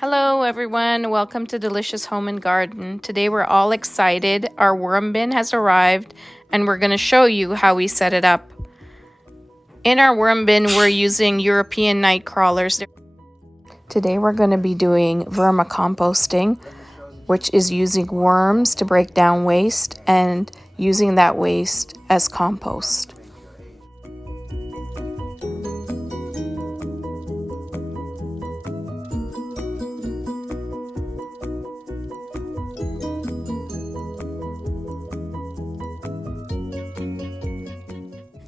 Hello everyone, welcome to Delicious Home and Garden. Today we're all excited. Our worm bin has arrived and we're going to show you how we set it up. In our worm bin we're using European night crawlers. Today we're going to be doing vermicomposting, which is using worms to break down waste and using that waste as compost.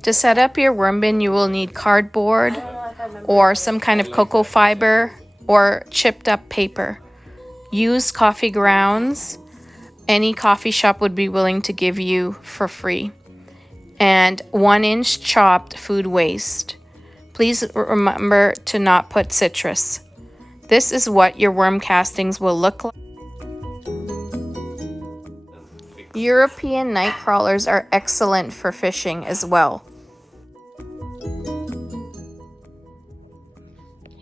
To set up your worm bin, you will need cardboard or some kind of cocoa fiber or chipped up paper. Use coffee grounds. Any coffee shop would be willing to give you for free. And 1-inch chopped food waste. Please remember to not put citrus. This is what your worm castings will look like. European night crawlers are excellent for fishing as well.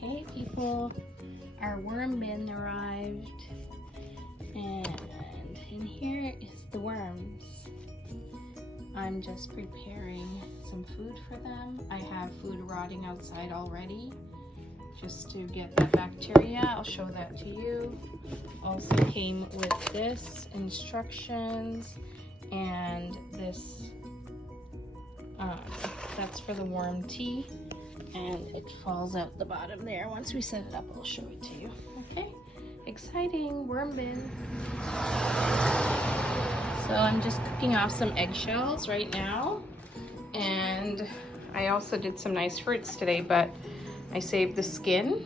Hey people, our worm bin arrived and in here is the worms. I'm just preparing some food for them. I have food rotting outside already just to get the bacteria. I'll show that to you. Also came with this instructions and this that's for the worm tea, and it falls out the bottom there. Once we set it up, I'll show it to you. Okay, exciting worm bin. So I'm just cooking off some eggshells right now, and I also did some nice fruits today, but I saved the skin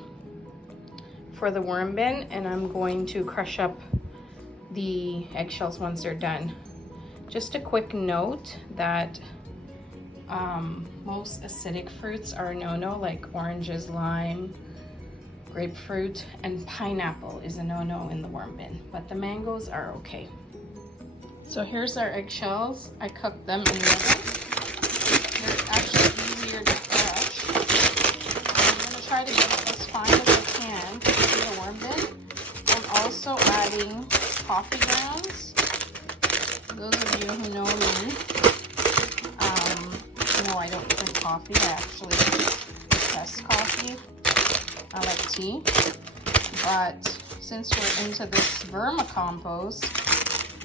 for the worm bin, and I'm going to crush up the eggshells once they're done. Just a quick note that most acidic fruits are no-no, like oranges, lime, grapefruit, and pineapple is a no-no in the worm bin, but the mangoes are okay. So here's our eggshells. I cooked them in the oven. They're actually easier to crush. I'm going to try to get it as fine as I can in the worm bin. I'm also adding coffee grounds. Those of you who know me, know I don't drink coffee. I actually detest coffee. I like tea. But since we're into this vermicompost,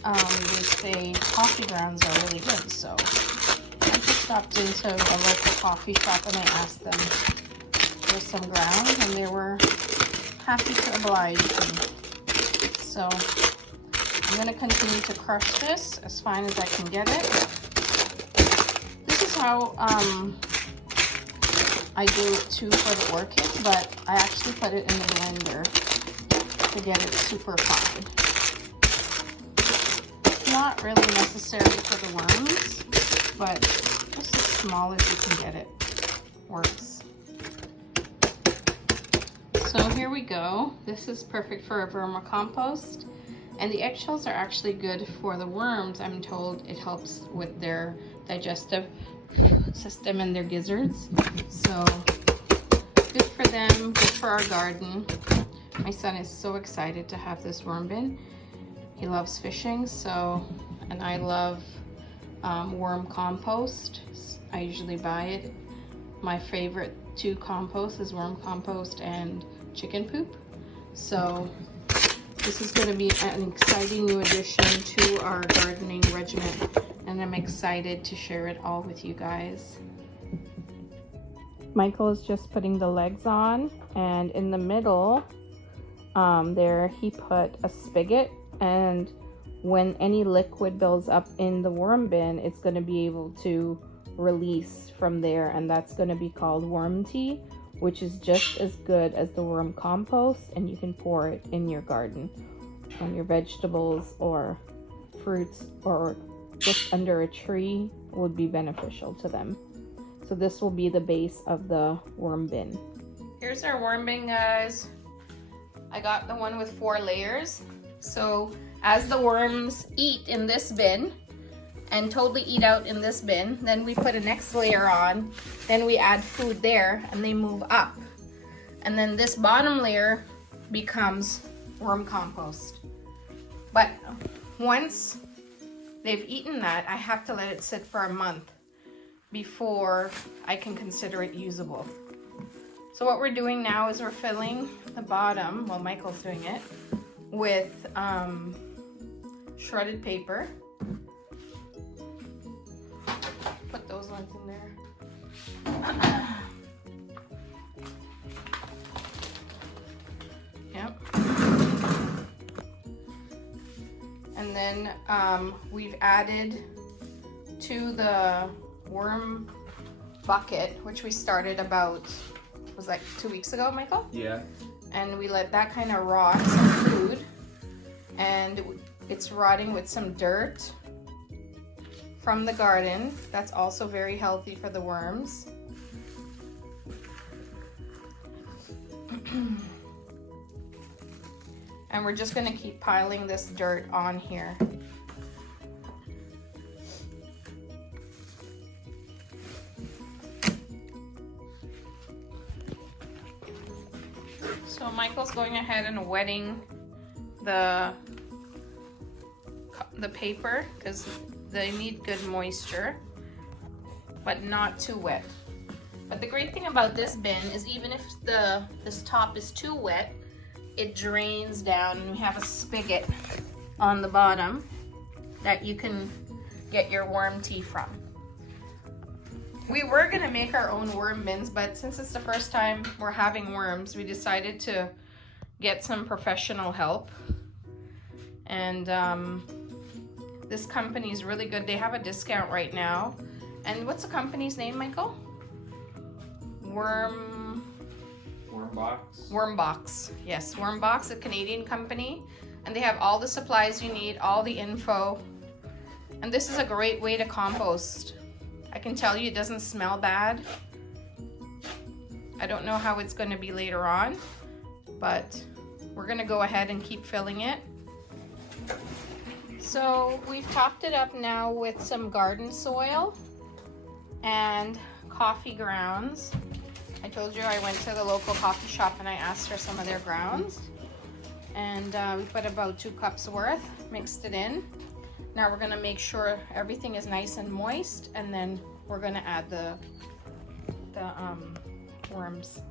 they say coffee grounds are really good. So I just stopped into a local coffee shop and I asked them for some grounds, and they were happy to oblige me. So I'm going to continue to crush this as fine as I can get it. This is how I do it too for the orchid, but I actually put it in the blender to get it super fine. It's not really necessary for the worms, but just as small as you can get it works. So here we go. This is perfect for a vermicompost. And the eggshells are actually good for the worms. I'm told it helps with their digestive system and their gizzards. So good for them, good for our garden. My son is so excited to have this worm bin. He loves fishing, and I love worm compost. I usually buy it. My favorite two composts is worm compost and chicken poop. So this is going to be an exciting new addition to our gardening regimen, and I'm excited to share it all with you guys. Michael is just putting the legs on, and in the middle there he put a spigot, and when any liquid builds up in the worm bin, it's going to be able to release from there, and that's going to be called worm tea, which is just as good as the worm compost, and you can pour it in your garden on your vegetables or fruits, or just under a tree would be beneficial to them. So this will be the base of the worm bin. Here's our worm bin, guys. I got the one with 4 layers. So as the worms eat in this bin and totally eat out in this bin, then we put a next layer on, then we add food there and they move up. And then this bottom layer becomes worm compost. But once they've eaten that, I have to let it sit for a month before I can consider it usable. So what we're doing now is we're filling the bottom, well, Michael's doing it, with shredded paper. Put those ones in there. Yep. And then we've added to the worm bucket, which we started about, was like 2 weeks ago, Michael? Yeah. And we let that kind of rot some food, and it's rotting with some dirt from the garden. That's also very healthy for the worms. And we're just gonna keep piling this dirt on here. So Michael's going ahead and wetting the paper because they need good moisture, but not too wet. But the great thing about this bin is even if this top is too wet, it drains down, and we have a spigot on the bottom that you can get your worm tea from. We were gonna make our own worm bins, but since it's the first time we're having worms, we decided to get some professional help. And this company is really good. They have a discount right now. And what's the company's name, Michael? Wormbox. Yes, Wormbox, a Canadian company. And they have all the supplies you need, all the info. And this is a great way to compost. I can tell you it doesn't smell bad. I don't know how it's going to be later on, but we're going to go ahead and keep filling it. So we've topped it up now with some garden soil and coffee grounds. I told you I went to the local coffee shop and I asked for some of their grounds. And we put about 2 cups worth, mixed it in. Now we're gonna make sure everything is nice and moist, and then we're gonna add the worms.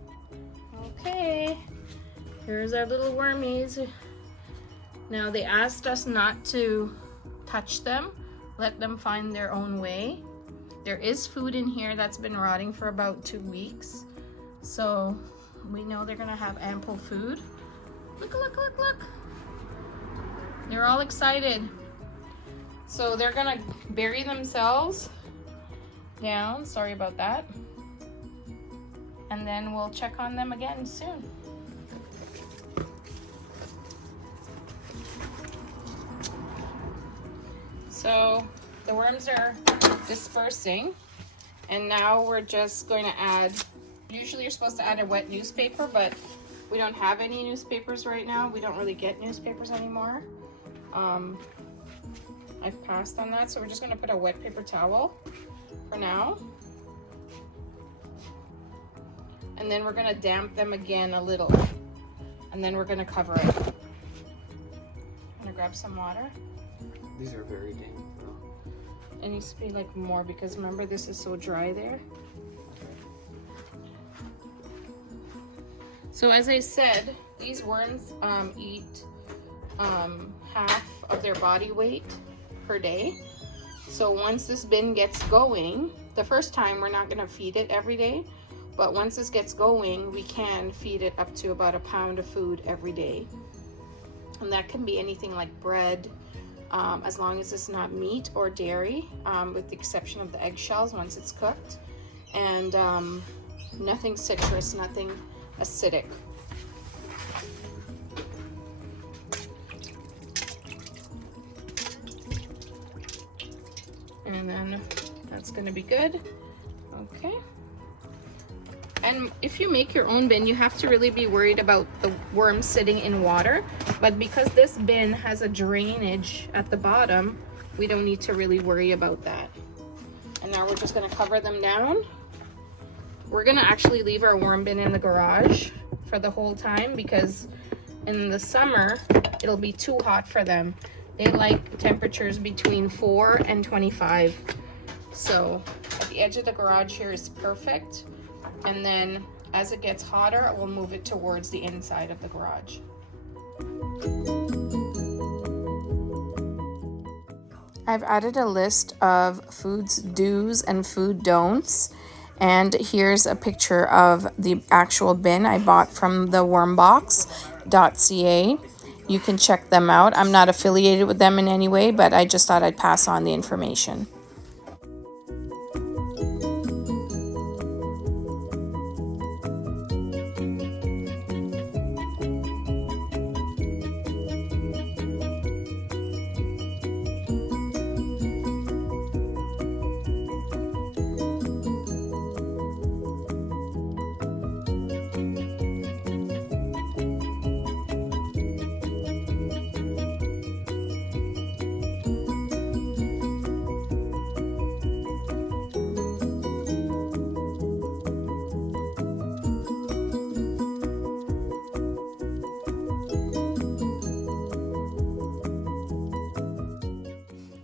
Okay, here's our little wormies. Now they asked us not to touch them, let them find their own way. There is food in here that's been rotting for about 2 weeks, so we know they're gonna have ample food. Look, look, look, look. They're all excited. So they're gonna bury themselves down, sorry about that. And then we'll check on them again soon. So the worms are dispersing, and now we're just going to add, usually you're supposed to add a wet newspaper, but we don't have any newspapers right now. We don't really get newspapers anymore. I've passed on that, so we're just going to put a wet paper towel for now. And then we're going to damp them again a little. And then we're going to cover it. I'm going to grab some water. These are very damp though. It needs to be like more because remember this is so dry there. So as I said, these worms eat half of their body weight per day. So once this bin gets going, the first time we're not going to feed it every day, but once this gets going, we can feed it up to about 1 pound of food every day. And that can be anything like bread, as long as it's not meat or dairy, with the exception of the eggshells once it's cooked, and nothing citrus, nothing acidic. And then that's going to be good. Okay. And if you make your own bin, you have to really be worried about the worms sitting in water. But because this bin has a drainage at the bottom, we don't need to really worry about that. And now we're just going to cover them down. We're going to actually leave our worm bin in the garage for the whole time because in the summer, it'll be too hot for them. They like temperatures between 4 and 25. So at the edge of the garage here is perfect. And then as it gets hotter, we'll move it towards the inside of the garage. I've added a list of foods do's and food don'ts. And here's a picture of the actual bin I bought from the wormbox.ca. You can check them out. I'm not affiliated with them in any way, but I just thought I'd pass on the information.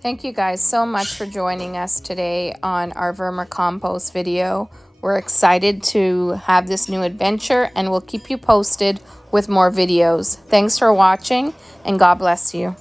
Thank you guys so much for joining us today on our vermicompost video. We're excited to have this new adventure, and we'll keep you posted with more videos. Thanks for watching, and God bless you.